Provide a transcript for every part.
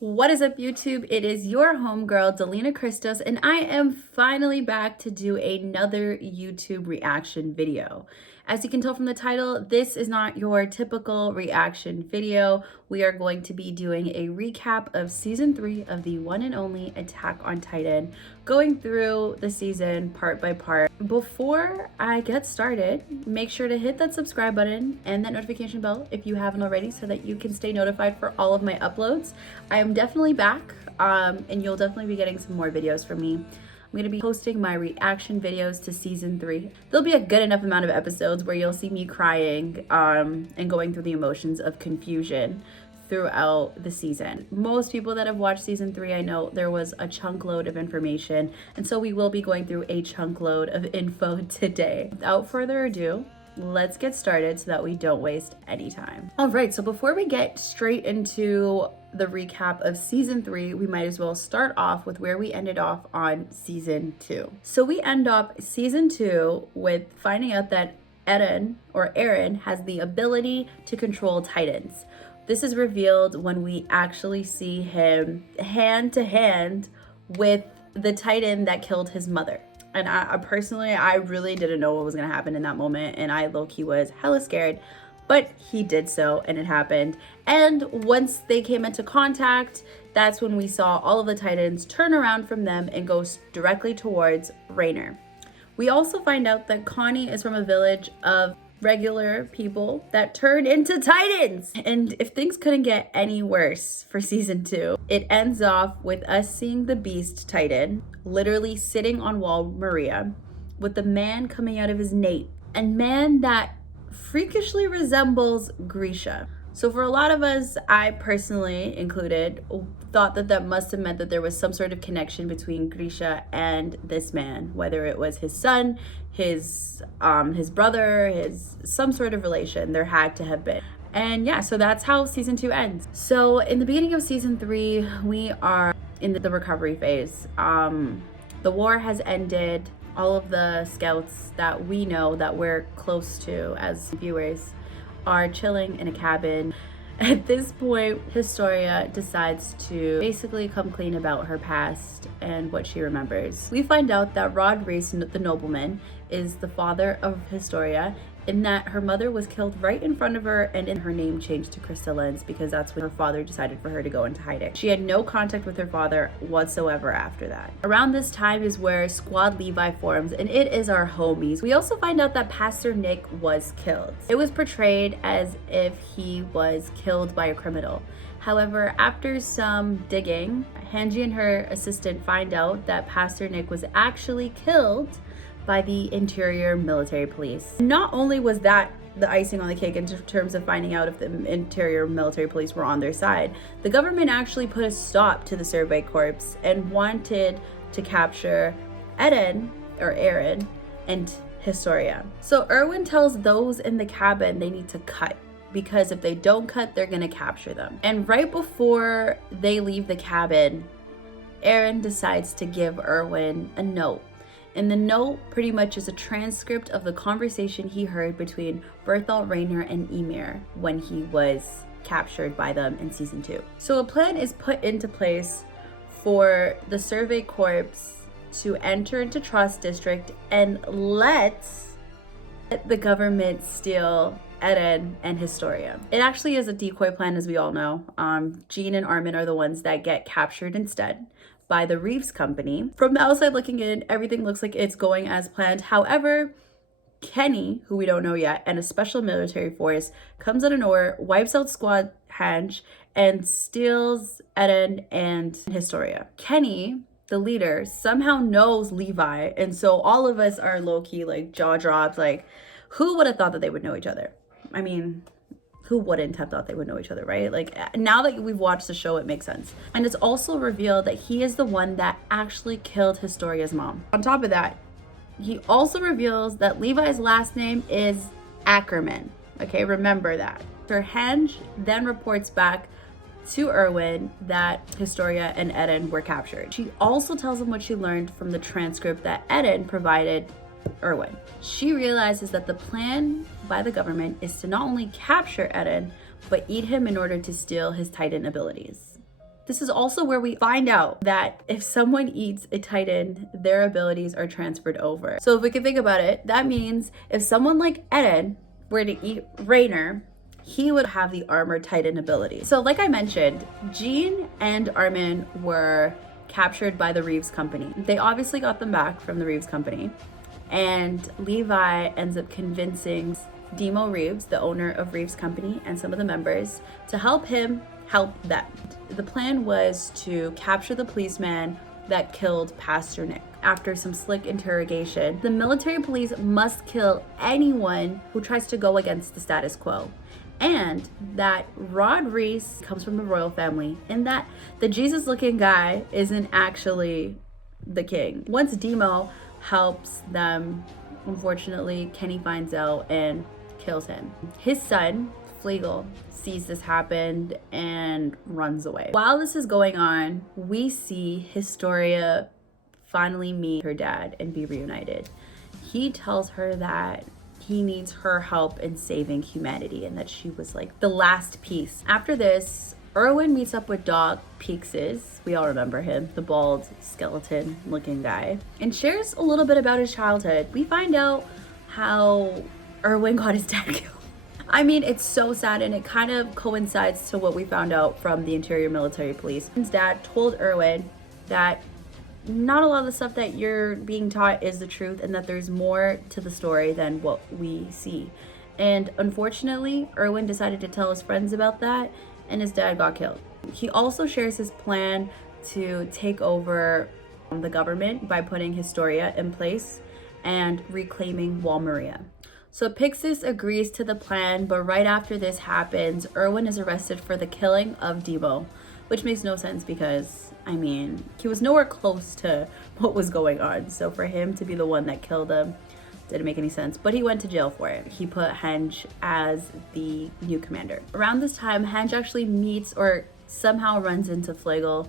What is up, YouTube? It is your homegirl, Delina Christos, and I am finally back to do another YouTube reaction video. As you can tell from the title, this is not your typical reaction video. We are going to be doing a recap of season 3 of the one and only Attack on Titan, going through the season part by part. Before I get started, make sure to hit that subscribe button and that notification bell if you haven't already so that you can stay notified for all of my uploads. I am definitely back, and you'll definitely be getting some more videos from me. I'm going to be posting my reaction videos to season 3. There'll be a good enough amount of episodes where you'll see me crying and going through the emotions of confusion throughout the season. Most people that have watched season 3, I know there was a chunk load of information, and so we will be going through a chunk load of info today. Without further ado, let's get started so that we don't waste any time. All right, so before we get straight into the recap of season 3, we might as well start off with where we ended off on season 2. So we end up season 2 with finding out that Eren has the ability to control Titans. This is revealed when we actually see him hand to hand with the Titan that killed his mother. And I personally really didn't know what was gonna happen in that moment, and I low-key was hella scared, but he did so and it happened. And once they came into contact, that's when we saw all of the Titans turn around from them and go directly towards Rainer. We also find out that Connie is from a village of regular people that turn into Titans. And if things couldn't get any worse for season 2, it ends off with us seeing the Beast Titan literally sitting on Wall Maria with the man coming out of his nape, and man that freakishly resembles Grisha. So for a lot of us, I personally included, thought that that must have meant that there was some sort of connection between Grisha and this man, whether it was his son, his brother, some sort of relation. There had to have been. And yeah, so that's how season 2 ends. So in the beginning of season 3, we are in the recovery phase. The war has ended. All of the scouts that we know, that we're close to as viewers, are chilling in a cabin. At this point, Historia decides to basically come clean about her past and what she remembers. We find out that Rod Reese, the nobleman, is the father of Historia, in that her mother was killed right in front of her, and in her name changed to Crystallins because that's when her father decided for her to go into hiding. She had no contact with her father whatsoever after that. Around this time is where Squad Levi forms, and it is our homies. We also find out that Pastor Nick was killed. It was portrayed as if he was killed by a criminal. However, after some digging, Hanji and her assistant find out that Pastor Nick was actually killed by the interior military police. Not only was that the icing on the cake in terms of finding out if the interior military police were on their side, the government actually put a stop to the Survey Corps and wanted to capture Eren and Historia. So Erwin tells those in the cabin they need to cut, because if they don't cut, they're gonna capture them. And right before they leave the cabin, Eren decides to give Erwin a note. And the note pretty much is a transcript of the conversation he heard between Berthold Rainer and Ymir when he was captured by them in season 2. So a plan is put into place for the Survey Corps to enter into Trust District and let the government steal Eren and Historia. It actually is a decoy plan, as we all know. Jean and Armin are the ones that get captured instead by the Reeves Company. From the outside looking in, everything looks like it's going as planned. However, Kenny, who we don't know yet, and a special military force comes out of nowhere, wipes out Squad Hanj, and steals Eren and Historia. Kenny, the leader, somehow knows Levi, and so all of us are low-key like jaw drops, like who would have thought that they would know each other? I mean, who wouldn't have thought they would know each other, right? Like, now that we've watched the show, it makes sense. And it's also revealed that he is the one that actually killed Historia's mom. On top of that, he also reveals that Levi's last name is Ackerman. Okay, remember that. Sir Hanj then reports back to Erwin that Historia and Eren were captured. She also tells him what she learned from the transcript that Eren provided Erwin. She realizes that the plan by the government is to not only capture Eren, but eat him in order to steal his Titan abilities. This is also where we find out that if someone eats a Titan, their abilities are transferred over. So if we can think about it, that means if someone like Eren were to eat Rainer, he would have the armored Titan ability. So like I mentioned, Jean and Armin were captured by the Reeves Company. They obviously got them back from the Reeves Company, and Levi ends up convincing Demo Reeves, the owner of Reeves Company, and some of the members to help him help them. The plan was to capture the policeman that killed Pastor Nick. After some slick interrogation, the military police must kill anyone who tries to go against the status quo. And that Rod Reese comes from the royal family, and that the Jesus-looking guy isn't actually the king. Once Demo helps them, unfortunately, Kenny finds out and kills him. His son, Flegel, sees this happen and runs away. While this is going on, we see Historia finally meet her dad and be reunited. He tells her that he needs her help in saving humanity and that she was like the last piece. After this, Erwin meets up with Doc Peakses, we all remember him, the bald skeleton looking guy, and shares a little bit about his childhood. We find out how Erwin got his dad killed. I mean, it's so sad, and it kind of coincides to what we found out from the Interior Military Police. His dad told Erwin that not a lot of the stuff that you're being taught is the truth, and that there's more to the story than what we see. And unfortunately, Erwin decided to tell his friends about that, and his dad got killed. He also shares his plan to take over the government by putting Historia in place and reclaiming Wall Maria. So Pixis agrees to the plan, but right after this happens, Erwin is arrested for the killing of Demo, which makes no sense because, I mean, he was nowhere close to what was going on. So for him to be the one that killed him didn't make any sense, but he went to jail for it. He put Henge as the new commander. Around this time, Henge actually meets or somehow runs into Flegel,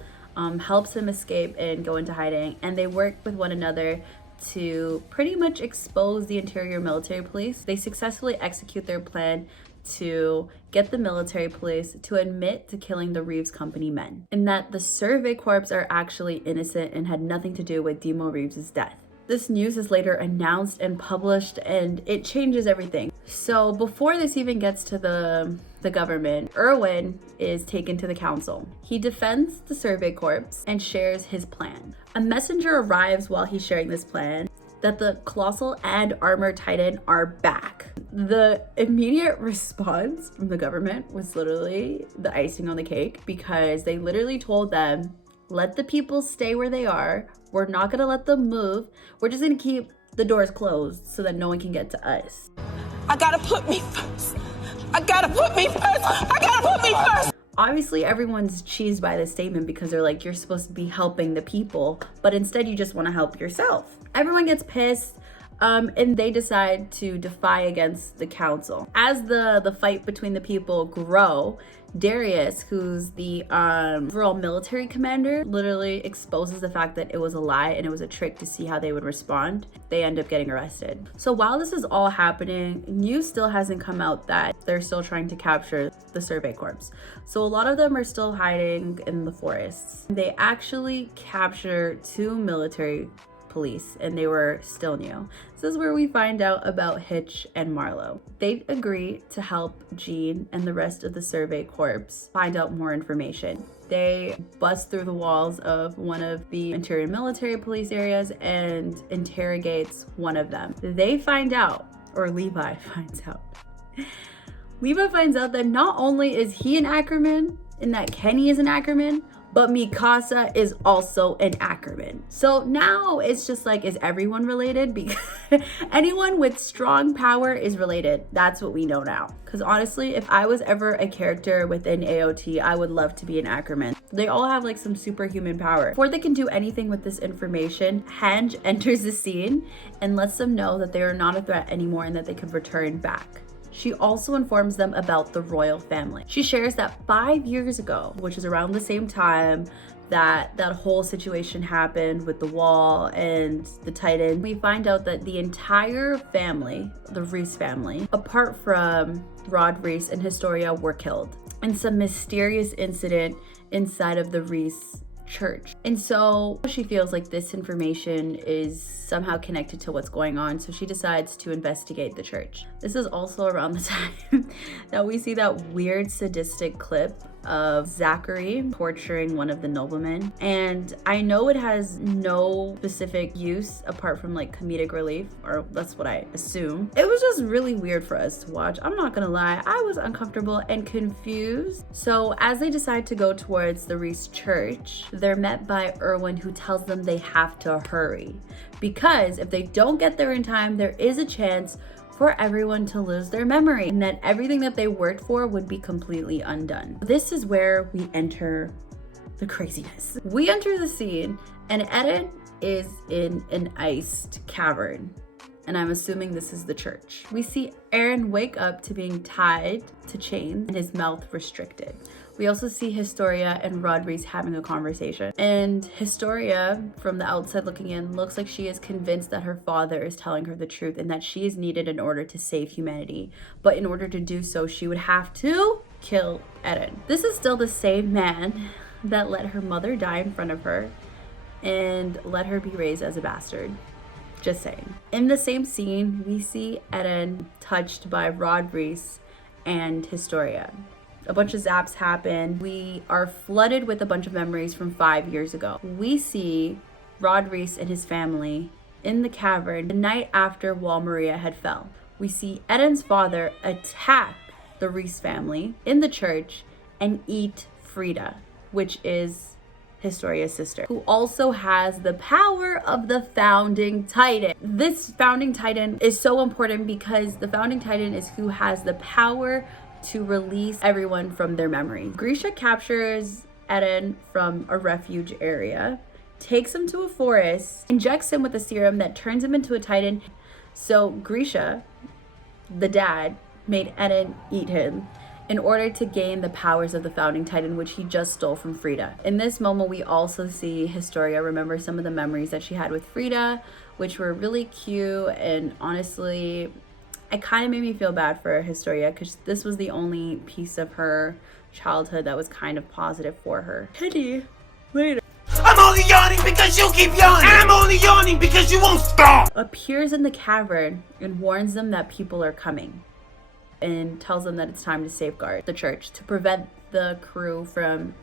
helps him escape and go into hiding, and they work with one another to pretty much expose the Interior Military Police. They successfully execute their plan to get the military police to admit to killing the Reeves Company men, and that the Survey Corps are actually innocent and had nothing to do with Demo Reeves' death. This news is later announced and published, and it changes everything. So before this even gets to the government, Erwin is taken to the council. He defends the Survey Corps and shares his plan. A messenger arrives while he's sharing this plan that the Colossal and Armored Titan are back. The immediate response from the government was literally the icing on the cake, because they literally told them, let the people stay where they are. We're not gonna let them move. We're just gonna keep the doors closed so that no one can get to us. I gotta put me first. I gotta put me first. I gotta put me first. Obviously, everyone's cheesed by this statement because they're like, you're supposed to be helping the people, but instead you just want to help yourself. Everyone gets pissed, and they decide to defy against the council. As the fight between the people grow, Darius, who's the overall military commander, literally exposes the fact that it was a lie and it was a trick to see how they would respond. They end up getting arrested. So while this is all happening, news still hasn't come out that they're still trying to capture the Survey Corps. So a lot of them are still hiding in the forests. They actually capture 2 military police, and they were still new. This is where we find out about Hitch and Marlowe. They agree to help Jean and the rest of the Survey Corps find out more information. They bust through the walls of one of the Interior Military Police areas and interrogates one of them. They find out, or Levi finds out. Levi finds out that not only is he an Ackerman and that Kenny is an Ackerman, but Mikasa is also an Ackerman. So now it's just like, is everyone related? Because anyone with strong power is related. That's what we know now. Because honestly, if I was ever a character within AOT, I would love to be an Ackerman. They all have like some superhuman power. Before they can do anything with this information, Henge enters the scene and lets them know that they are not a threat anymore and that they could return back. She also informs them about the royal family. She shares that 5 years ago, which is around the same time that whole situation happened with the wall and the Titan, we find out that the entire family, the Reese family, apart from Rod Reese and Historia, were killed in some mysterious incident inside of the Reese church. And so she feels like this information is somehow connected to what's going on, so she decides to investigate the church. This is also around the time that we see that weird sadistic clip of Zachary torturing one of the noblemen. And I know it has no specific use apart from like comedic relief, or that's what I assume. It was just really weird for us to watch. I'm not gonna lie, I was uncomfortable and confused. So as they decide to go towards the Reese church, they're met by Erwin, who tells them they have to hurry, because if they don't get there in time, there is a chance for everyone to lose their memory and that everything that they worked for would be completely undone. This is where we enter the craziness. We enter the scene and Eren is in an iced cavern, and I'm assuming this is the church. We see Eren wake up to being tied to chains and his mouth restricted. We also see Historia and Rodriguez having a conversation. And Historia, from the outside looking in, looks like she is convinced that her father is telling her the truth and that she is needed in order to save humanity. But in order to do so, she would have to kill Eren. This is still the same man that let her mother die in front of her and let her be raised as a bastard. Just saying. In the same scene, we see Eren touched by Rodriguez and Historia. A bunch of zaps happen. We are flooded with a bunch of memories from 5 years ago. We see Rodriguez and his family in the cavern the night after Wall Maria had fell. We see Eden's father attack the Reese family in the church and eat Frida, which is Historia's sister, who also has the power of the founding titan. This founding titan is so important because the founding titan is who has the power to release everyone from their memory. Grisha captures Eren from a refuge area, takes him to a forest, injects him with a serum that turns him into a titan. So Grisha, the dad, made Eren eat him in order to gain the powers of the founding titan, which he just stole from Frida. In this moment, we also see Historia remember some of the memories that she had with Frida, which were really cute, and honestly, it kind of made me feel bad for Historia because this was the only piece of her childhood that was kind of positive for her. Teddy, later. I'm only yawning because you keep yawning. I'm only yawning because you won't stop. Appears in the cavern and warns them that people are coming and tells them that it's time to safeguard the church to prevent the crew from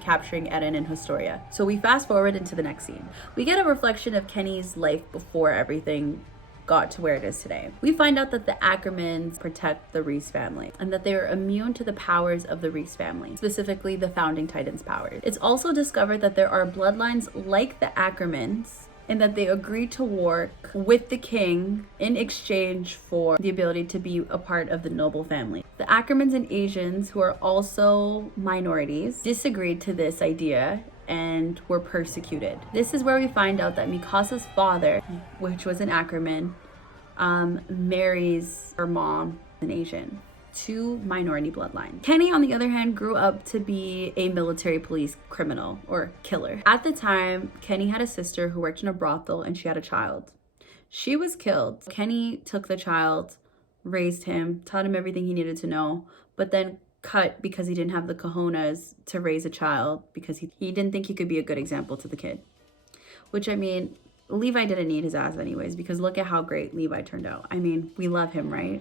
capturing Eren and Historia. So we fast forward into the next scene. We get a reflection of Kenny's life before everything got to where it is today. We find out that the Ackermans protect the Reese family and that they are immune to the powers of the Reese family, specifically the founding titans' powers. It's also discovered that there are bloodlines like the Ackermans and that they agree to work with the king in exchange for the ability to be a part of the noble family. The Ackermans and Asians, who are also minorities, disagreed to this idea and were persecuted. This is where we find out that Mikasa's father, which was an Ackerman, marries her mom, an Asian. Two minority bloodlines. Kenny, on the other hand, grew up to be a military police criminal or killer. At the time, Kenny had a sister who worked in a brothel and she had a child. She was killed. Kenny took the child, raised him, taught him everything he needed to know, but then cut because he didn't have the cojones to raise a child because he didn't think he could be a good example to the kid. Which, I mean, Levi didn't need his ass anyways, because look at how great Levi turned out. I mean, we love him, right?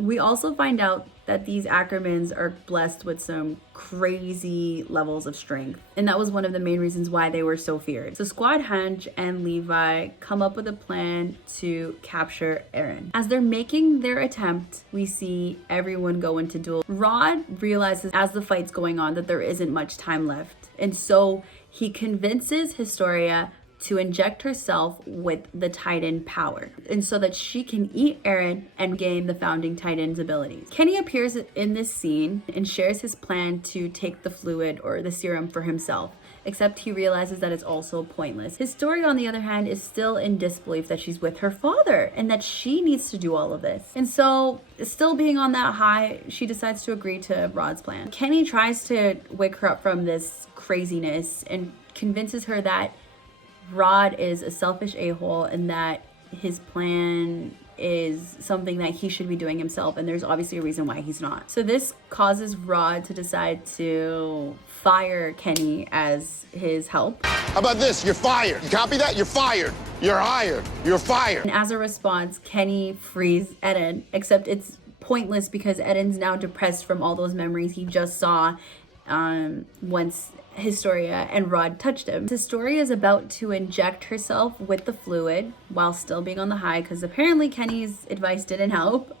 We also find out that these Ackermans are blessed with some crazy levels of strength. And that was one of the main reasons why they were so feared. So Squad Hunch and Levi come up with a plan to capture Eren. As they're making their attempt, we see everyone go into duel. Rod realizes as the fight's going on that there isn't much time left. And so he convinces Historia to inject herself with the Titan power, and so that she can eat Eren and gain the founding Titan's abilities. Kenny appears in this scene and shares his plan to take the fluid or the serum for himself, except he realizes that it's also pointless. Historia, on the other hand, is still in disbelief that she's with her father and that she needs to do all of this. And so, still being on that high, she decides to agree to Rod's plan. Kenny tries to wake her up from this craziness and convinces her that Rod is a selfish a-hole and that his plan is something that he should be doing himself, and there's obviously a reason why he's not. So this causes Rod to decide to fire Kenny as his help. How about this? You're fired. You copy that? You're fired. You're hired. You're fired. And as a response, Kenny frees Eden, except it's pointless because Eden's now depressed from all those memories he just saw once Historia and Rod touched him. Historia is about to inject herself with the fluid while still being on the high because apparently Kenny's advice didn't help.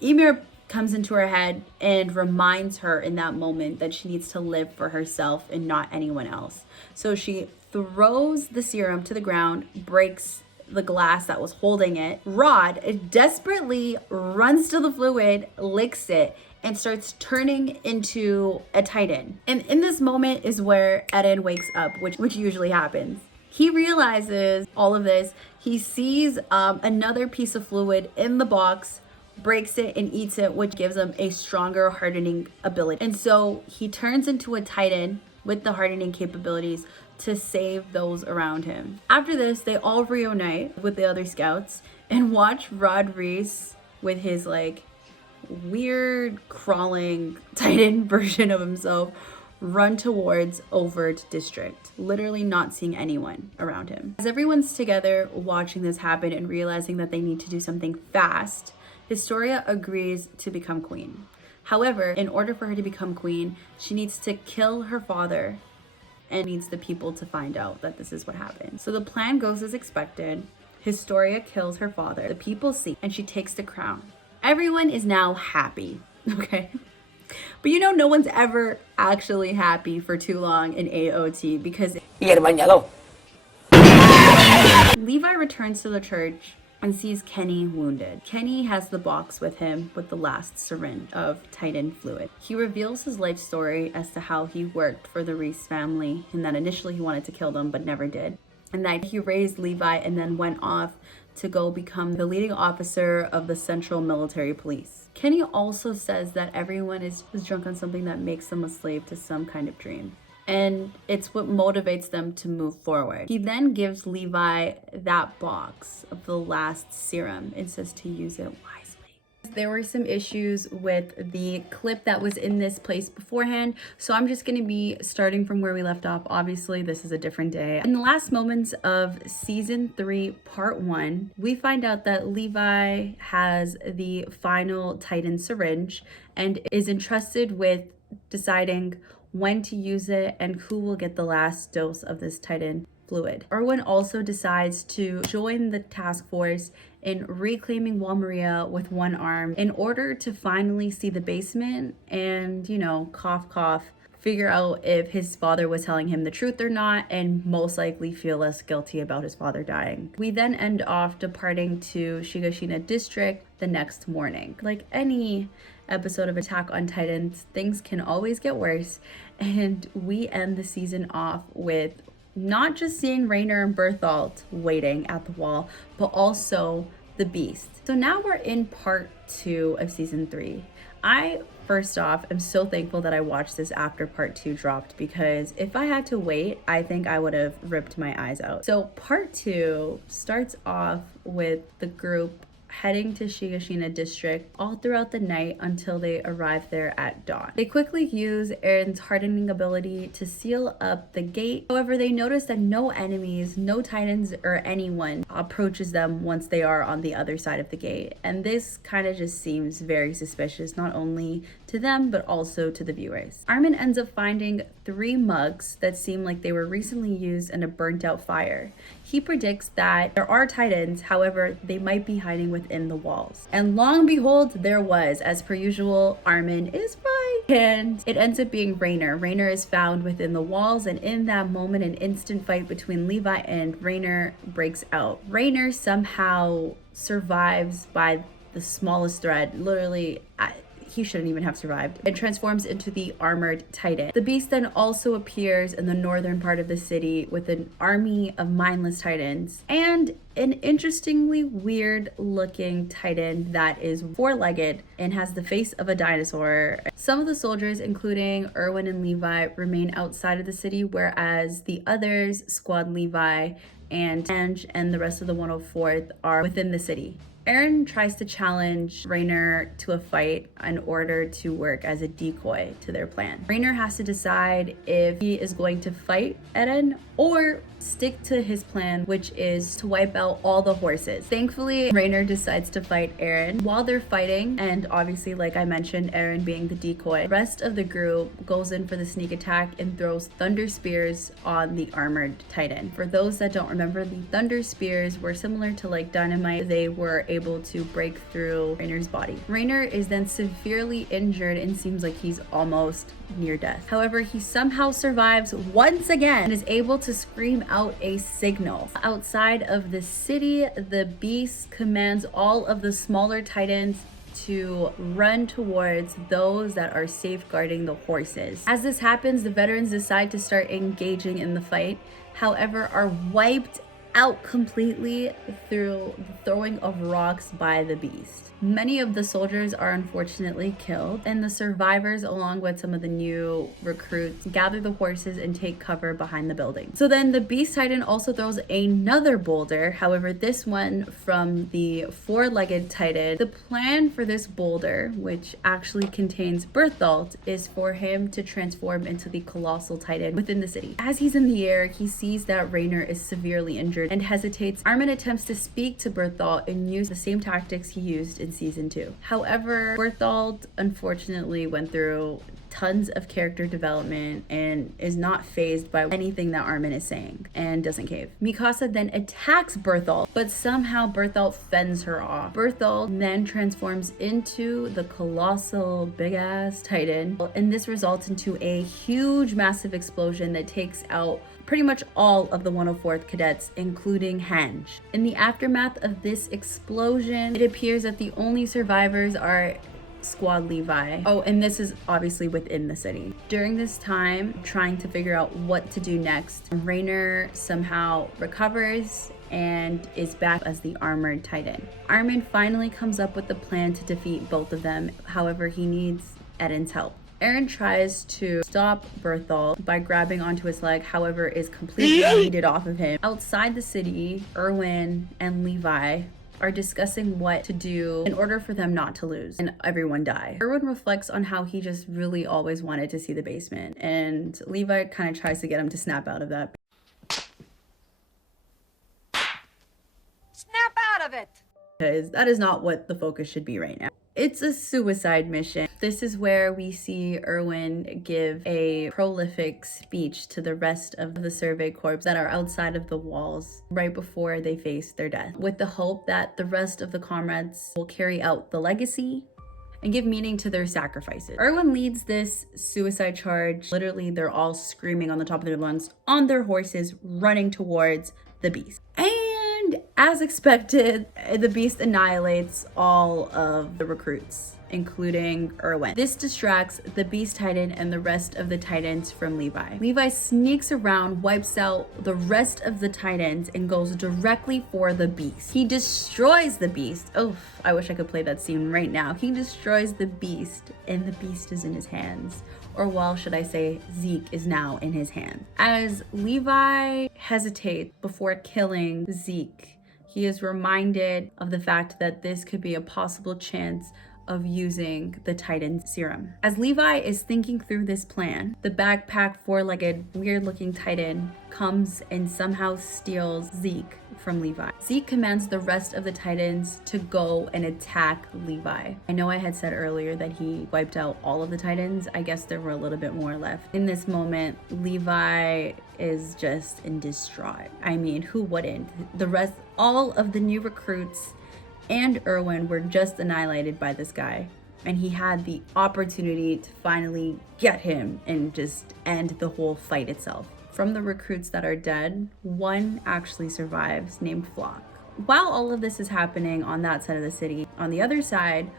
Ymir comes into her head and reminds her in that moment that she needs to live for herself and not anyone else. So she throws the serum to the ground, breaks the glass that was holding it. Rod desperately runs to the fluid, licks it, and starts turning into a titan. And in this moment is where Eden wakes up, which usually happens. He realizes all of this. He sees another piece of fluid in the box, breaks it and eats it, which gives him a stronger hardening ability. And so he turns into a titan with the hardening capabilities to save those around him. After this, they all reunite with the other scouts and watch Rod Reese with his like weird crawling titan version of himself run towards Overt District, literally not seeing anyone around him. As everyone's together watching this happen and realizing that they need to do something fast, Historia agrees to become queen. However, in order for her to become queen, she needs to kill her father and needs the people to find out that this is what happened. So the plan goes as expected. Historia kills her father, the people see, and she takes the crown. Everyone is now happy, okay? But you know, no one's ever actually happy for too long in AOT because Levi returns to the church and sees Kenny wounded. Kenny has the box with him with the last syringe of Titan fluid. He reveals his life story as to how he worked for the Reese family and that initially he wanted to kill them but never did. And that he raised Levi and then went off to go become the leading officer of the Central Military Police. Kenny also says that everyone is drunk on something that makes them a slave to some kind of dream. And it's what motivates them to move forward. He then gives Levi that box of the last serum and says to use it wisely. There were some issues with the clip that was in this place beforehand, so I'm just gonna be starting from where we left off. Obviously, this is a different day. In the last moments of season 3, part 1, we find out that Levi has the final Titan syringe and is entrusted with deciding when to use it and who will get the last dose of this Titan fluid. Erwin also decides to join the task force in reclaiming Wall Maria with one arm in order to finally see the basement and, you know, cough cough, figure out if his father was telling him the truth or not, and most likely feel less guilty about his father dying. We then end off departing to Shiganshina district the next morning. Like any episode of Attack on Titans, things can always get worse, and we end the season off with not just seeing Rainer and Berthold waiting at the wall, but also the Beast. So now we're in part 2 of season 3. I, first off, am so thankful that I watched this after part 2 dropped, because if I had to wait, I think I would have ripped my eyes out. So part 2 starts off with the group heading to Shiganshina district all throughout the night until they arrive there at dawn. They quickly use Eren's hardening ability to seal up the gate. However, they notice that no enemies, no titans or anyone approaches them once they are on the other side of the gate. And this kind of just seems very suspicious, not only to them, but also to the viewers. Armin ends up finding 3 mugs that seem like they were recently used in a burnt out fire. He predicts that there are titans, however, they might be hiding within the walls. And long behold, there was. As per usual, Armin is right. And it ends up being Rainer. Rainer is found within the walls, and in that moment, an instant fight between Levi and Rainer breaks out. Rainer somehow survives by the smallest thread, literally, he shouldn't even have survived, and transforms into the armored titan. The beast then also appears in the northern part of the city with an army of mindless titans and an interestingly weird looking titan that is 4-legged and has the face of a dinosaur. Some of the soldiers, including Erwin and Levi, remain outside of the city, whereas the others, Squad Levi and Ange and the rest of the 104th, are within the city. Eren tries to challenge Reiner to a fight in order to work as a decoy to their plan. Reiner has to decide if he is going to fight Eren or stick to his plan, which is to wipe out all the horses. Thankfully, Reiner decides to fight Eren. While they're fighting, and obviously, like I mentioned, Eren being the decoy, the rest of the group goes in for the sneak attack and throws thunder spears on the armored titan. For those that don't remember, the thunder spears were similar to like dynamite. They were able to break through Reiner's body. Reiner is then severely injured and seems like he's almost near death. However, he somehow survives once again and is able to scream out a signal. Outside of the city, the beast commands all of the smaller titans to run towards those that are safeguarding the horses. As this happens, the veterans decide to start engaging in the fight, however, are wiped out completely through the throwing of rocks by the beast. Many of the soldiers are unfortunately killed, and the survivors, along with some of the new recruits, gather the horses and take cover behind the building. So then the beast titan also throws another boulder, however this one from the four-legged titan. The plan for this boulder, which actually contains Bertholdt, is for him to transform into the Colossal titan within the city. As he's in the air, he sees that Reiner is severely injured and hesitates. Armin attempts to speak to Bertholdt and use the same tactics he used in season 2. However, Bertholdt unfortunately went through tons of character development and is not fazed by anything that Armin is saying and doesn't cave. Mikasa then attacks Bertholdt, but somehow Bertholdt fends her off. Bertholdt then transforms into the Colossal big-ass titan, and this results into a huge massive explosion that takes out pretty much all of the 104th cadets, including Hange. In the aftermath of this explosion, it appears that the only survivors are Squad Levi. Oh, and this is obviously within the city. During this time, trying to figure out what to do next, Reiner somehow recovers and is back as the armored titan. Armin finally comes up with a plan to defeat both of them. However, he needs Eren's help. Eren tries to stop Bertholdt by grabbing onto his leg, however is completely yeeted off of him. Outside the city, Erwin and Levi are discussing what to do in order for them not to lose and everyone die. Erwin reflects on how he just really always wanted to see the basement, and Levi kind of tries to get him to snap out of that. Snap out of it! Because that is not what the focus should be right now. It's a suicide mission. This is where we see Erwin give a prolific speech to the rest of the survey corps that are outside of the walls right before they face their death, with the hope that the rest of the comrades will carry out the legacy and give meaning to their sacrifices. Erwin leads this suicide charge. Literally, they're all screaming on the top of their lungs on their horses, running towards the beast. And as expected, the beast annihilates all of the recruits, including Erwin. This distracts the beast titan and the rest of the titans from Levi. Levi sneaks around, wipes out the rest of the titans, and goes directly for the beast. He destroys the beast. Oh, I wish I could play that scene right now. He destroys the beast, and the beast is in his hands. Or well, should I say, Zeke is now in his hand. As Levi hesitates before killing Zeke, he is reminded of the fact that this could be a possible chance of using the Titan serum. As Levi is thinking through this plan, the backpack four-legged weird-looking Titan comes and somehow steals Zeke from Levi. Zeke commands the rest of the Titans to go and attack Levi. I know I had said earlier that he wiped out all of the Titans. I guess there were a little bit more left. In this moment, Levi is just in distraught. I mean, who wouldn't? All of the new recruits and Erwin were just annihilated by this guy, and he had the opportunity to finally get him and just end the whole fight itself. From the recruits that are dead, one actually survives, named Flock. While all of this is happening on that side of the city, on the other side,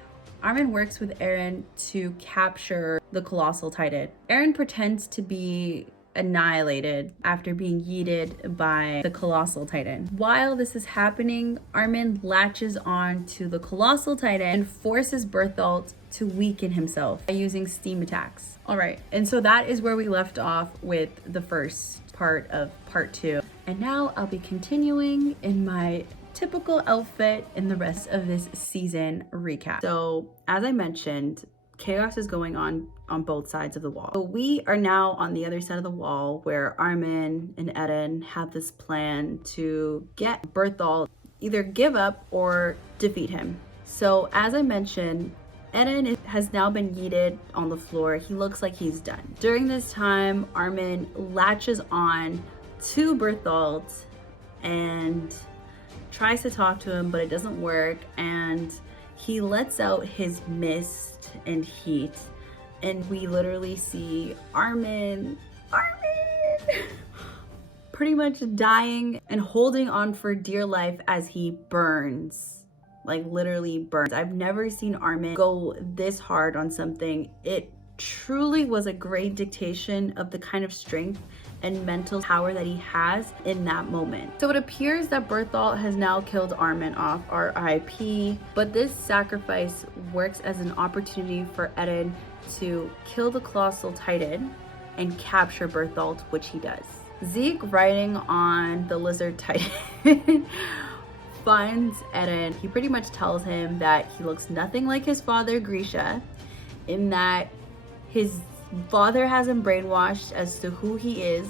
Armin works with Eren to capture the Colossal Titan. Eren pretends to be annihilated after being yeeted by the Colossal Titan. While this is happening, Armin latches on to the Colossal Titan and forces Bertholdt to weaken himself by using steam attacks. All right, and so that is where we left off with the first part of part 2. And now I'll be continuing in my typical outfit in the rest of this season recap. So as I mentioned, chaos is going on both sides of the wall. So we are now on the other side of the wall where Armin and Eren have this plan to get Berthold either give up or defeat him. So as I mentioned, Eren has now been yeeted on the floor. He looks like he's done. During this time, Armin latches on to Berthold and tries to talk to him, but it doesn't work, and he lets out his mist and heat, and we literally see Armin pretty much dying and holding on for dear life as he burns. Like literally burns. I've never seen Armin go this hard on something. It truly was a great dictation of the kind of strength and mental power that he has in that moment. So it appears that Berthold has now killed Armin off, RIP, but this sacrifice works as an opportunity for Eren to kill the Colossal Titan and capture Berthold, which he does. Zeke, riding on the Lizard Titan, finds Eren. He pretty much tells him that he looks nothing like his father Grisha, in that his father has him brainwashed as to who he is,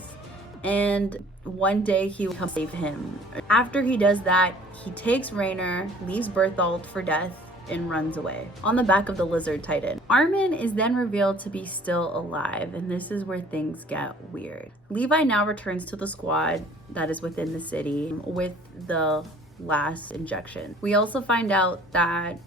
and one day he will come save him. After he does that, he takes Rainer, leaves Berthold for death, and runs away on the back of the Lizard Titan. Armin is then revealed to be still alive, and this is where things get weird. Levi now returns to the squad that is within the city with the last injection. We also find out that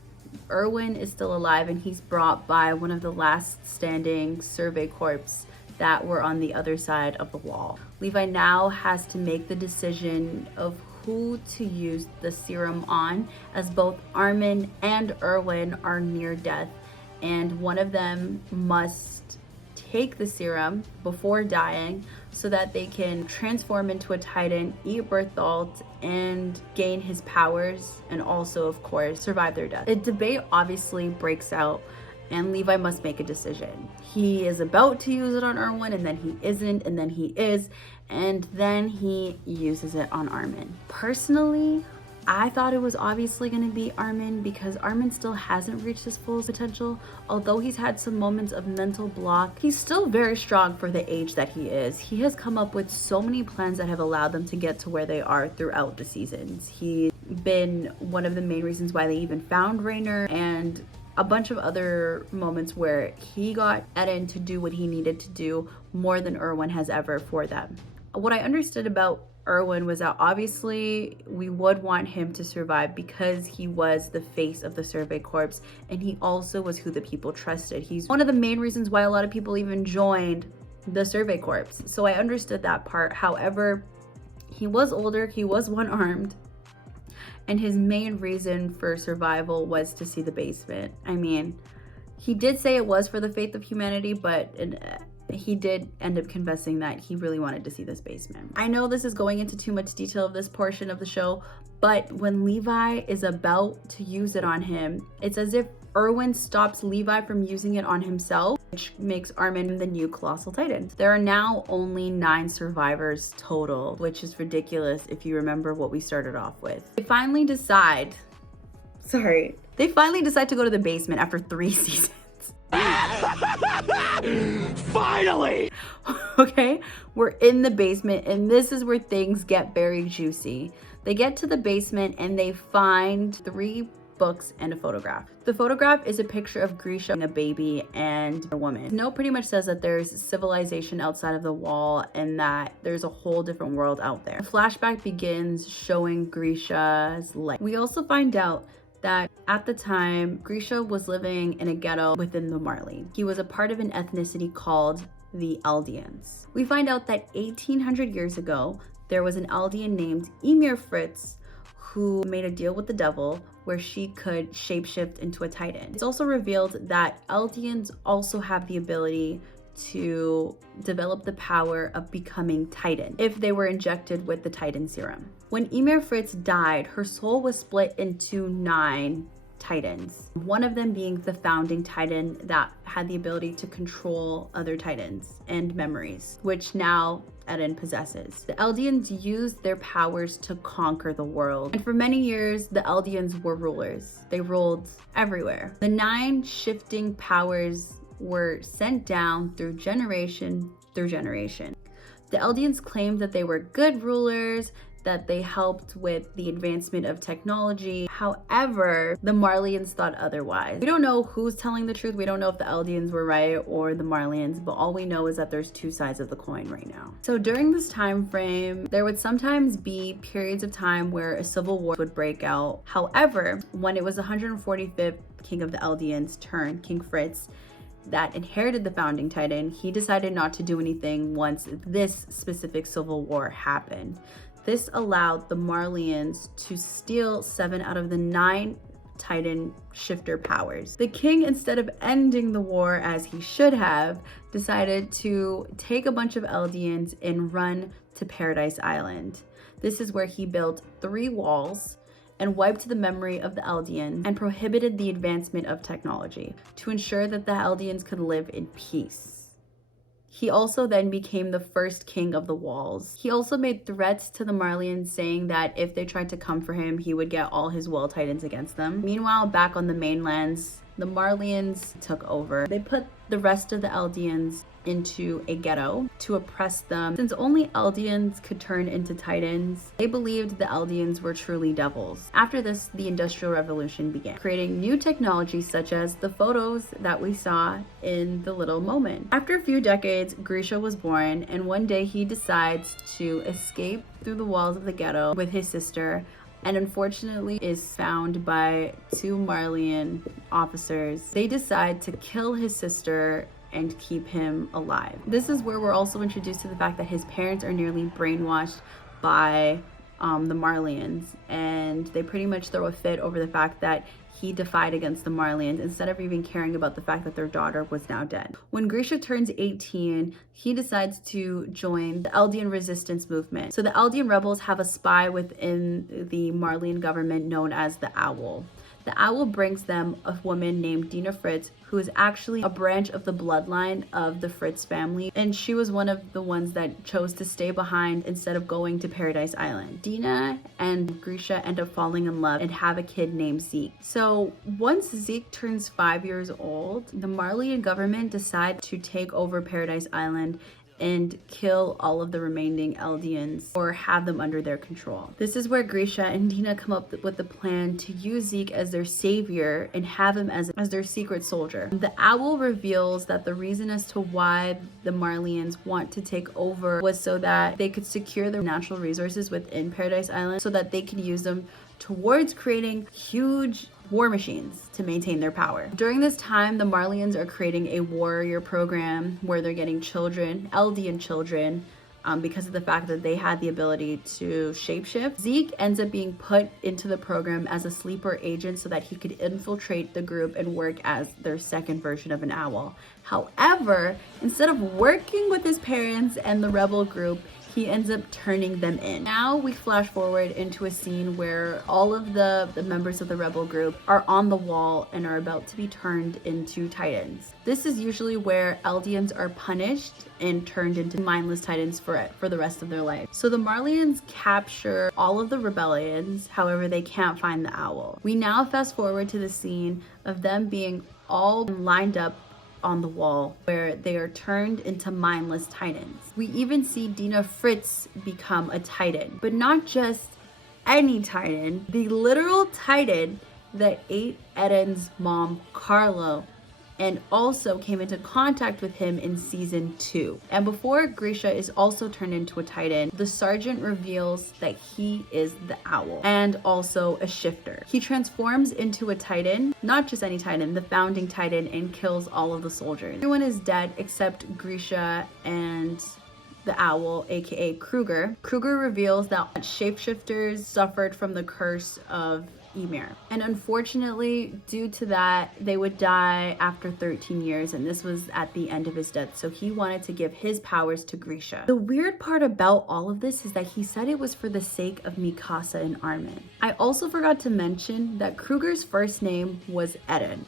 Erwin is still alive, and he's brought by one of the last standing survey corps that were on the other side of the wall. Levi now has to make the decision of who to use the serum on, as both Armin and Erwin are near death, and one of them must take the serum before dying so that they can transform into a Titan, eat Berthold, and gain his powers, and also, of course, survive their death. A debate obviously breaks out, and Levi must make a decision. He is about to use it on Erwin, and then he isn't, and then he is, and then he uses it on Armin. Personally, I thought it was obviously going to be Armin, because Armin still hasn't reached his full potential. Although he's had some moments of mental block, he's still very strong for the age that he is. He has come up with so many plans that have allowed them to get to where they are throughout the seasons. He's been one of the main reasons why they even found Rainer, and a bunch of other moments where he got Eren to do what he needed to do more than Erwin has ever for them. What I understood about Erwin was that obviously we would want him to survive because he was the face of the Survey Corps, and he also was who the people trusted. He's one of the main reasons why a lot of people even joined the Survey Corps. So I understood that part. However, he was older, he was one-armed, and his main reason for survival was to see the basement. I mean, he did say it was for the faith of humanity, but he did end up confessing that he really wanted to see this basement. I know this is going into too much detail of this portion of the show, but when Levi is about to use it on him, it's as if Erwin stops Levi from using it on himself, which makes Armin the new Colossal Titan. There are now only 9 survivors total, which is ridiculous if you remember what we started off with. They finally decide to go to the basement after 3 seasons. Finally! Okay, we're in the basement, and this is where things get very juicy. They get to the basement and they find 3 books and a photograph. The photograph is a picture of Grisha, a baby, and a woman. The note pretty much says that there's civilization outside of the wall and that there's a whole different world out there. The flashback begins showing Grisha's life. We also find out that at the time, Grisha was living in a ghetto within the Marley. He was a part of an ethnicity called the Eldians. We find out that 1800 years ago, there was an Eldian named Emir Fritz who made a deal with the devil where she could shapeshift into a Titan. It's also revealed that Eldians also have the ability to develop the power of becoming Titan if they were injected with the Titan serum. When Emir Fritz died, her soul was split into 9 titans, one of them being the founding titan that had the ability to control other titans and memories, which now Eren possesses. The Eldians used their powers to conquer the world, and for many years the Eldians were rulers. They ruled everywhere. The 9 shifting powers were sent down through generation. The Eldians claimed that they were good rulers, that they helped with the advancement of technology. However, the Marleyans thought otherwise. We don't know who's telling the truth. We don't know if the Eldians were right or the Marleyans, but all we know is that there's 2 sides of the coin right now. So during this time frame, there would sometimes be periods of time where a civil war would break out. However, when it was 145th King of the Eldians' turn, King Fritz, that inherited the founding titan, he decided not to do anything once this specific civil war happened. This allowed the Marleyans to steal 7 out of the 9 Titan shifter powers. The king, instead of ending the war as he should have, decided to take a bunch of Eldians and run to Paradise Island. This is where he built 3 walls and wiped the memory of the Eldians and prohibited the advancement of technology to ensure that the Eldians could live in peace. He also then became the first king of the walls. He also made threats to the Marleyans, saying that if they tried to come for him, he would get all his Well Titans against them. Meanwhile, back on the mainlands, the Marleyans took over. They put the rest of the Eldians into a ghetto to oppress them. Since only Eldians could turn into Titans, they believed the Eldians were truly devils. After this, the Industrial Revolution began, creating new technologies such as the photos that we saw in the little moment. After a few decades, Grisha was born, and one day he decides to escape through the walls of the ghetto with his sister, and unfortunately is found by 2 Marleyan officers. They decide to kill his sister and keep him alive. This is where we're also introduced to the fact that his parents are nearly brainwashed by the Marleyans, and they pretty much throw a fit over the fact that he defied against the Marleyans instead of even caring about the fact that their daughter was now dead. When Grisha turns 18, he decides to join the Eldian resistance movement. So the Eldian rebels have a spy within the Marleyan government known as the Owl. The Owl brings them a woman named Dina Fritz, who is actually a branch of the bloodline of the Fritz family, and she was one of the ones that chose to stay behind instead of going to Paradise Island. Dina and Grisha end up falling in love and have a kid named Zeke. So once Zeke turns 5 years old, the Marleyan government decides to take over Paradise Island and kill all of the remaining Eldians or have them under their control. This is where Grisha and Dina come up with the plan to use Zeke as their savior and have him as their secret soldier. The Owl reveals that the reason as to why the Marleyans want to take over was so that they could secure the natural resources within Paradise Island so that they could use them towards creating huge war machines to maintain their power. During this time, the Marleyans are creating a warrior program where they're getting children, Eldian children, because of the fact that they had the ability to shapeshift. Zeke ends up being put into the program as a sleeper agent so that he could infiltrate the group and work as their second version of an owl. However, instead of working with his parents and the rebel group, he ends up turning them in. Now we flash forward into a scene where all of the members of the rebel group are on the wall and are about to be turned into Titans. This is usually where Eldians are punished and turned into mindless Titans for the rest of their life. So the Marleyans capture all of the rebellions, however they can't find the owl. We now fast forward to the scene of them being all lined up on the wall where they are turned into mindless Titans. We even see Dina Fritz become a Titan, but not just any Titan, the literal Titan that ate Eren's mom, Carlo, and also came into contact with him in season 2. And before Grisha is also turned into a Titan, the sergeant reveals that he is the owl and also a shifter. He transforms into a Titan, not just any Titan, the founding Titan, and kills all of the soldiers. Everyone is dead except Grisha and the owl, aka Kruger. Kruger reveals that shapeshifters suffered from the curse of Ymir. And unfortunately, due to that, they would die after 13 years, and this was at the end of his death. So he wanted to give his powers to Grisha. The weird part about all of this is that he said it was for the sake of Mikasa and Armin. I also forgot to mention that Kruger's first name was Eren.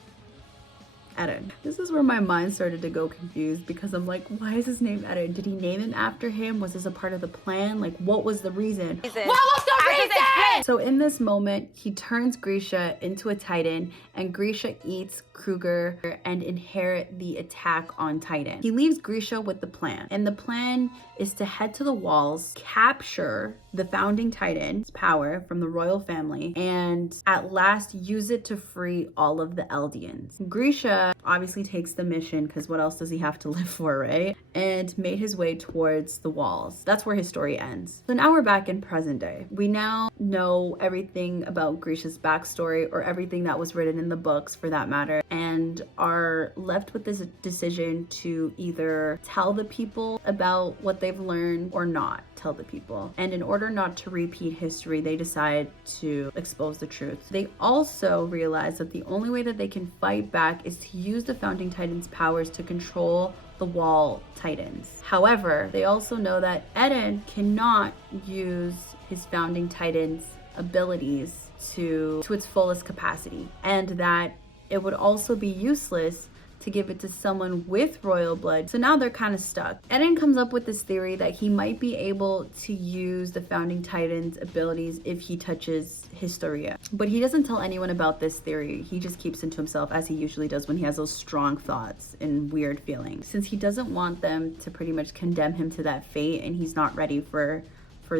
Eren. This is where my mind started to go confused, because I'm like, why is his name Eren? Did he name him after him? Was this a part of the plan? Like, what was the reason? What was the reason? So in this moment, he turns Grisha into a Titan, and Grisha eats Kruger and inherit the attack on Titan. He leaves Grisha with the plan, and the plan is to head to the walls, capture the founding Titan's power from the royal family, and at last use it to free all of the Eldians. Grisha obviously takes the mission, because what else does he have to live for, right? And made his way towards the walls. That's where his story ends. So now we're back in present day. We now know everything about Grisha's backstory, or everything that was written in the books for that matter, and are left with this decision to either tell the people about what they've learned or not tell the people. And in order not to repeat history, they decide to expose the truth. They also realize that the only way that they can fight back is to use the founding Titan's powers to control the wall Titans. However, they also know that Eren cannot use his founding Titan's abilities to its fullest capacity, and that it would also be useless to give it to someone with royal blood. So now they're kind of stuck. Eren comes up with this theory that he might be able to use the founding Titan's abilities if he touches Historia. But he doesn't tell anyone about this theory. He just keeps it to himself, as he usually does when he has those strong thoughts and weird feelings, since he doesn't want them to pretty much condemn him to that fate, and he's not ready for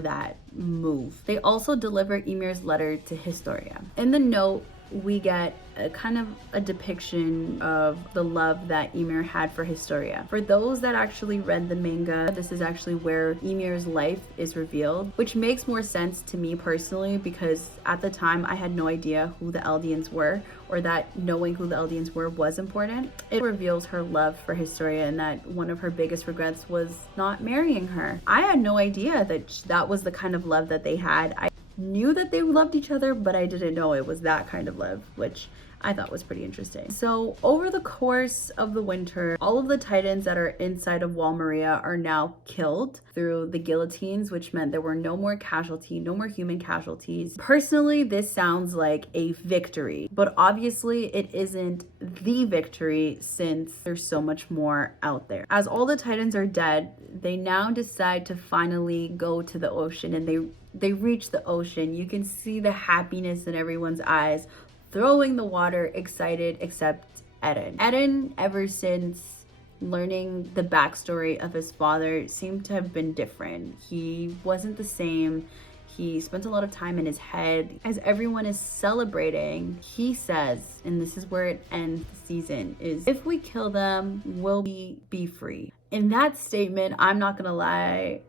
that move. They also deliver Ymir's letter to Historia. In the note, we get a kind of a depiction of the love that Ymir had for Historia. For those that actually read the manga, this is actually where Ymir's life is revealed, which makes more sense to me personally, because at the time I had no idea who the Eldians were, or that knowing who the Eldians were was important. It reveals her love for Historia, and that one of her biggest regrets was not marrying her. I had no idea that was the kind of love that they had. I knew that they loved each other, but I didn't know it was that kind of love, which I thought was pretty interesting. So over the course of the winter, all of the Titans that are inside of Wall Maria are now killed through the guillotines, which meant there were no more human casualties. Personally, this sounds like a victory, but obviously it isn't the victory, since there's so much more out there. As all the Titans are dead, they now decide to finally go to the ocean, and they reach the ocean. You can see the happiness in everyone's eyes, throwing the water, excited, except Eren. Eren, ever since learning the backstory of his father, seemed to have been different. He wasn't the same. He spent a lot of time in his head. As everyone is celebrating, he says, and this is where it ends the season, is, if we kill them, we'll be free. In that statement, I'm not gonna lie,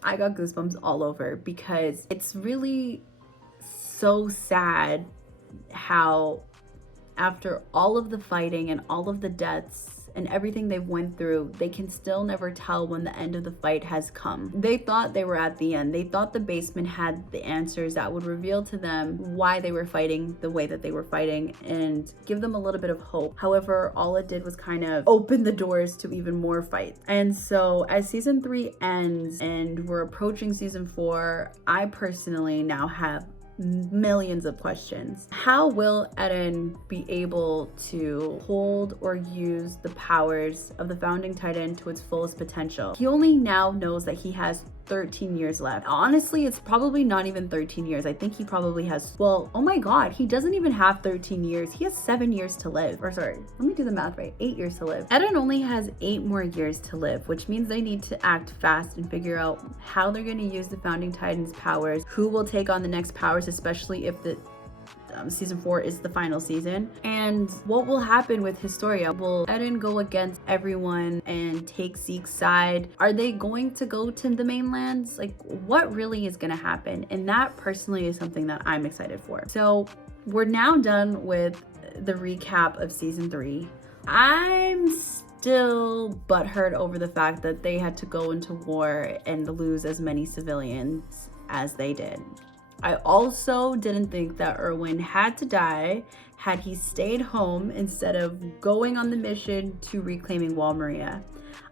I got goosebumps all over, because it's really so sad how after all of the fighting and all of the deaths and everything they've went through, they can still never tell when the end of the fight has come. They thought they were at the end. They thought the basement had the answers that would reveal to them why they were fighting the way that they were fighting and give them a little bit of hope. However, all it did was kind of open the doors to even more fights. And so as season 3 ends and we're approaching season 4, I personally now have millions of questions. How will Eren be able to hold or use the powers of the founding Titan to its fullest potential? He only now knows that he has 13 years left. Honestly, it's probably not even 13 years. I think he probably has, well, oh my god, he doesn't even have 13 years. He has 7 years to live. Or sorry, let me do the math right. 8 years to live. Eren only has 8 more years to live, which means they need to act fast and figure out how they're going to use the founding Titan's powers, who will take on the next powers, especially if the season 4 is the final season, and what will happen with Historia. Will Eren go against everyone and take Zeke's side? Are they going to go to the mainlands? Like, what really is going to happen? And that personally is something that I'm excited for. So we're now done with the recap of season 3. I'm still butthurt over the fact that they had to go into war and lose as many civilians as they did. I also didn't think that Erwin had to die had he stayed home instead of going on the mission to reclaiming Wall Maria.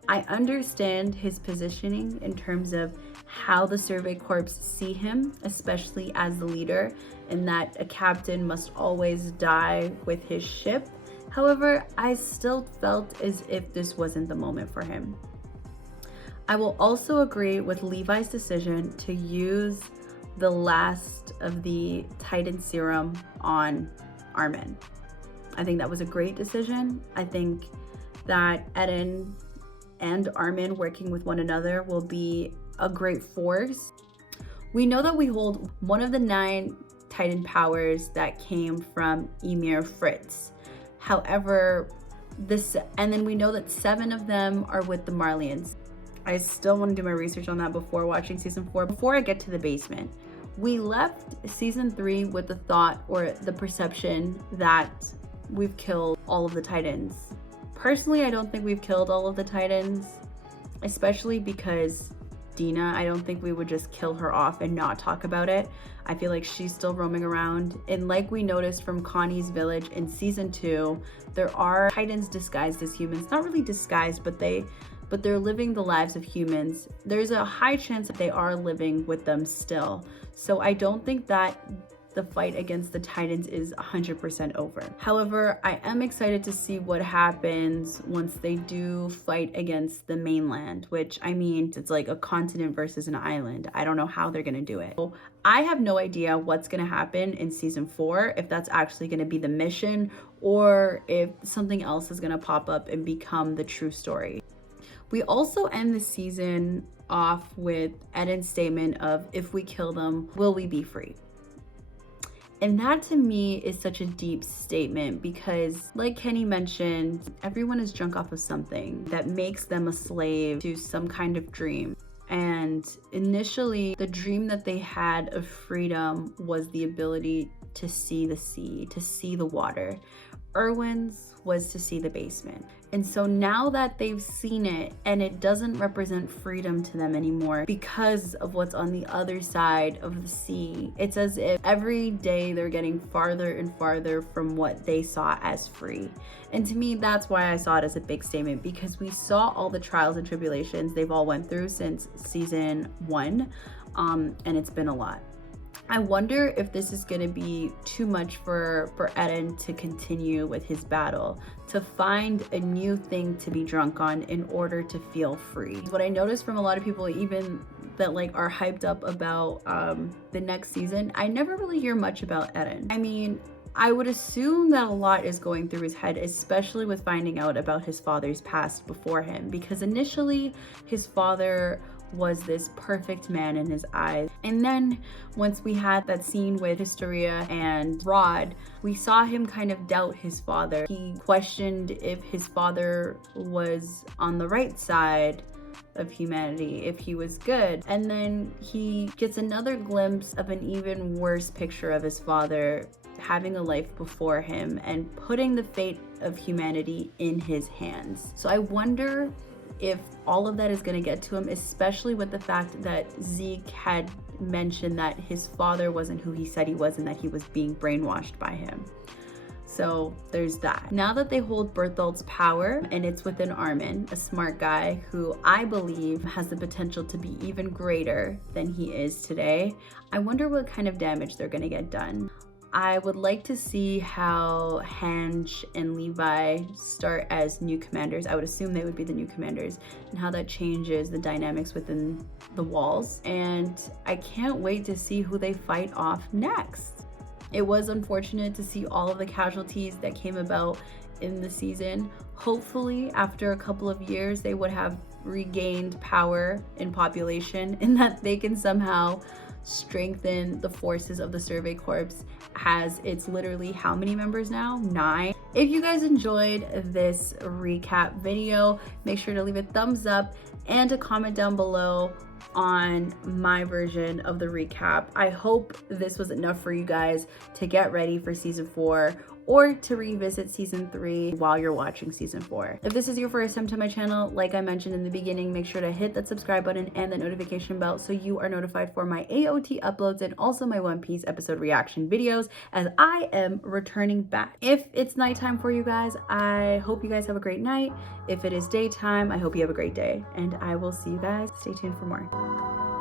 I understand his positioning in terms of how the Survey Corps see him, especially as the leader, and that a captain must always die with his ship. However, I still felt as if this wasn't the moment for him. I will also agree with Levi's decision to use the last of the Titan serum on Armin. I think that was a great decision. I think that Eden and Armin working with one another will be a great force. We know that we hold one of the 9 Titan powers that came from Emir Fritz. However, and then we know that 7 of them are with the Marlians. I still want to do my research on that before watching season 4. Before I get to the basement, we left season 3 with the thought or the perception that we've killed all of the Titans. Personally, I don't think we've killed all of the Titans, especially because Dina, I don't think we would just kill her off and not talk about it. I feel like she's still roaming around. And like we noticed from Connie's village in season 2, there are Titans disguised as humans. Not really disguised, but they're living the lives of humans. There's a high chance that they are living with them still. So I don't think that the fight against the Titans is 100% over. However, I am excited to see what happens once they do fight against the mainland, which, I mean, it's like a continent versus an island. I don't know how they're gonna do it. So I have no idea what's gonna happen in season 4, if that's actually gonna be the mission or if something else is gonna pop up and become the true story. We also end the season off with Eden's statement of, if we kill them, will we be free? And that to me is such a deep statement because, like Kenny mentioned, everyone is drunk off of something that makes them a slave to some kind of dream. And initially, the dream that they had of freedom was the ability to see the sea, to see the water. Erwin's was to see the basement. And so now that they've seen it and it doesn't represent freedom to them anymore because of what's on the other side of the sea, it's as if every day they're getting farther and farther from what they saw as free. And to me, that's why I saw it as a big statement, because we saw all the trials and tribulations they've all went through since season 1, and it's been a lot. I wonder if this is going to be too much for Eden to continue with his battle, to find a new thing to be drunk on in order to feel free. What I noticed from a lot of people, even that like are hyped up about the next season, I never really hear much about Eden. I mean, I would assume that a lot is going through his head, especially with finding out about his father's past before him, because initially his father was this perfect man in his eyes. And then once we had that scene with Historia and Rod, we saw him kind of doubt his father. He questioned if his father was on the right side of humanity, if he was good. And then he gets another glimpse of an even worse picture of his father having a life before him and putting the fate of humanity in his hands. So I wonder if all of that is going to get to him, especially with the fact that Zeke had mentioned that his father wasn't who he said he was and that he was being brainwashed by him. So there's that. Now that they hold Bertholdt's power and it's within Armin, a smart guy who I believe has the potential to be even greater than he is today, I wonder what kind of damage they're going to get done. I would like to see how Hange and Levi start as new commanders. I would assume they would be the new commanders, and how that changes the dynamics within the walls. And I can't wait to see who they fight off next. It was unfortunate to see all of the casualties that came about in the season. Hopefully, after a couple of years, they would have regained power in population and that they can somehow strengthen the forces of the Survey Corps, as it's literally how many members now? 9. If you guys enjoyed this recap video, make sure to leave a thumbs up and a comment down below on my version of the recap. I hope this was enough for you guys to get ready for season 4, or to revisit season 3 while you're watching season 4. If this is your first time to my channel, like I mentioned in the beginning, make sure to hit that subscribe button and the notification bell so you are notified for my AOT uploads and also my One Piece episode reaction videos as I am returning back. If it's nighttime for you guys, I hope you guys have a great night. If it is daytime, I hope you have a great day, and I will see you guys. Stay tuned for more.